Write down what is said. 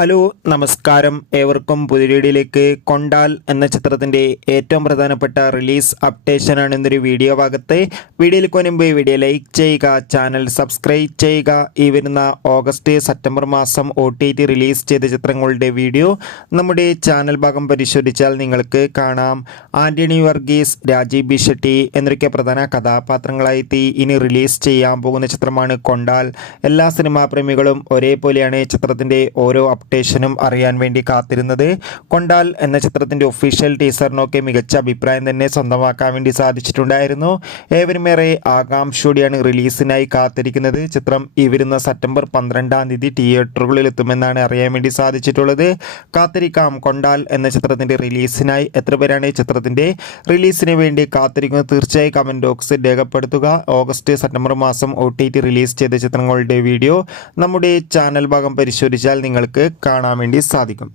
Hello നമസ്കാരം, ഏവർക്കും പുതിയ വീഡിയോയിലേക്ക്. കൊണ്ടാൽ എന്ന ചിത്രത്തിൻ്റെ ഏറ്റവും പ്രധാനപ്പെട്ട റിലീസ് അപ്ഡേഷനാണ് ഇന്നൊരു വീഡിയോ ഭാഗത്ത്. വീഡിയോയിലേക്ക് മുൻപ് വീഡിയോ ലൈക്ക് ചെയ്യുക, ചാനൽ സബ്സ്ക്രൈബ് ചെയ്യുക. ഈ വരുന്ന ഓഗസ്റ്റ് സെപ്റ്റംബർ മാസം OTT റിലീസ് ചെയ്ത ചിത്രങ്ങളുടെ വീഡിയോ നമ്മുടെ ചാനൽ ഭാഗം പരിശോധിച്ചാൽ നിങ്ങൾക്ക് കാണാം. ആൻ്റണി വർഗീസ്, രാജീവ് ബി ഷെട്ടി എന്നൊക്കെ പ്രധാന കഥാപാത്രങ്ങളായി ഇനി റിലീസ് ചെയ്യാൻ പോകുന്ന ചിത്രമാണ് കൊണ്ടാൽ. എല്ലാ സിനിമാ പ്രേമികളും ഒരേപോലെയാണ് ചിത്രത്തിൻ്റെ ഓരോ അപ്ഡേഷനും അറിയാൻ വേണ്ടി കാത്തിരുന്നത്. കൊണ്ടാൽ എന്ന ചിത്രത്തിൻ്റെ ഒഫീഷ്യൽ ടീസറിനൊക്കെ മികച്ച അഭിപ്രായം തന്നെ സ്വന്തമാക്കാൻ വേണ്ടി സാധിച്ചിട്ടുണ്ടായിരുന്നു. ഏവരുമേറെ ആകാംക്ഷയോടെയാണ് റിലീസിനായി കാത്തിരിക്കുന്നത്. ചിത്രം ഈ വരുന്ന സെപ്റ്റംബർ 12-ാം തീയതി തിയേറ്ററുകളിൽ എത്തുമെന്നാണ് അറിയാൻ വേണ്ടി സാധിച്ചിട്ടുള്ളത്. കാത്തിരിക്കാം. കൊണ്ടാൽ എന്ന ചിത്രത്തിൻ്റെ റിലീസിനായി എത്ര പേരാണ് ചിത്രത്തിൻ്റെ റിലീസിന് വേണ്ടി കാത്തിരിക്കുന്നത്? തീർച്ചയായും കമൻറ്റ് ബോക്സിൽ രേഖപ്പെടുത്തുക. ഓഗസ്റ്റ് സെപ്റ്റംബർ മാസം OTT റിലീസ് ചെയ്ത ചിത്രങ്ങളുടെ വീഡിയോ നമ്മുടെ ചാനൽ ഭാഗം പരിശോധിച്ചാൽ നിങ്ങൾക്ക് കാണാൻ വേണ്ടി സാധിക്കും.